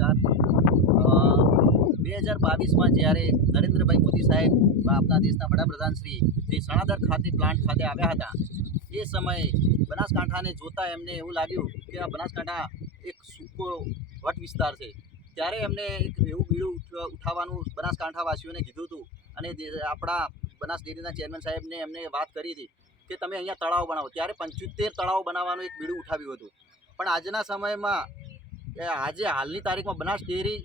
નમસ્કાર બે હજાર બાવીસમાં જ્યારે નરેન્દ્રભાઈ મોદી સાહેબ આપણા દેશના વડાપ્રધાન શ્રી જે સણાદર ખાતે પ્લાન્ટ ખાતે આવ્યા હતા, એ સમયે બનાસકાંઠાને જોતા એમને એવું લાગ્યું કે આ બનાસકાંઠા એક સૂકો વટ વિસ્તાર છે. ત્યારે એમને એક એવું બીડું ઉઠાવવાનું બનાસકાંઠાવાસીઓને કીધું હતું અને આપણા બનાસ ડેરીના ચેરમેન સાહેબને એમને વાત કરી હતી કે તમે અહીંયા તળાવ બનાવો. ત્યારે પંચોતેર તળાવ બનાવવાનું એક બીડું ઉઠાવ્યું હતું. પણ આજના સમયમાં એ આજે હાલની તારીખમાં બનાસ ડેરી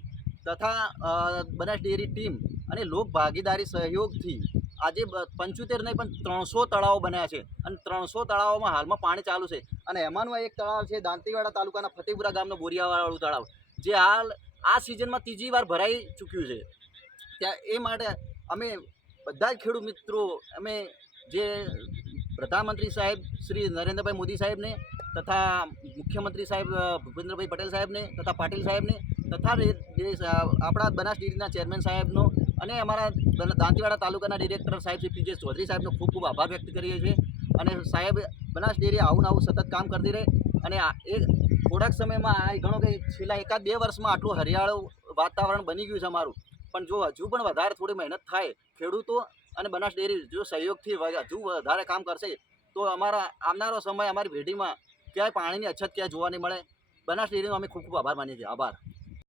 તથા બનાસ ડેરી ટીમ અને લોક ભાગીદારી સહયોગથી આજે પંચોતેર નહીં, પણ ત્રણસો તળાવો બન્યા છે. અને ત્રણસો તળાવોમાં હાલમાં પાણી ચાલુ છે. અને એમાંનું એક તળાવ છે દાંતીવાડા તાલુકાના ફતેપુરા ગામનું બોરિયાવાળું તળાવ, જે હાલ, આ સિઝનમાં ત્રીજી વાર ભરાઈ ચૂક્યું છે. ત્યાં એ માટે અમે બધા જ ખેડૂત મિત્રો, અમે જે પ્રધાનમંત્રી સાહેબ, શ્રી નરેન્દ્રભાઈ મોદી સાહેબને તથા મુખ્યમંત્રી સાહેબ ભૂપેન્દ્રભાઈ પટેલ સાહેબને તથા પાટીલ સાહેબને તથા આપણા બનાસ ડેરીના ચેરમેન સાહેબનો અને અમારા દાંતીવાડા તાલુકાના ડિરેક્ટર સાહેબ શ્રી પીજે ચૌધરી સાહેબનો ખૂબ ખૂબ આભાર વ્યક્ત કરીએ છીએ. અને સાહેબ, બનાસ ડેરી આવું આવું સતત કામ કરતી રહે અને એ થોડાક સમયમાં આ ઘણો કે છેલ્લા એકાદ બે વર્ષમાં આટલું હરિયાળું વાતાવરણ બની ગયું છે અમારું. પણ જો હજુ પણ વધારે થોડી મહેનત થાય, ખેડૂતો અને બનાસ ડેરી જો સહયોગથી હજુ વધારે કામ કરશે, તો અમારા આવનારો સમય અમારી પેઢીમાં ક્યાંય પાણીની અછત ક્યાંય જોવા નહીં મળે. બનાસ ડેરીનો અમે ખૂબ ખૂબ આભાર માનીએ છીએ. આભાર.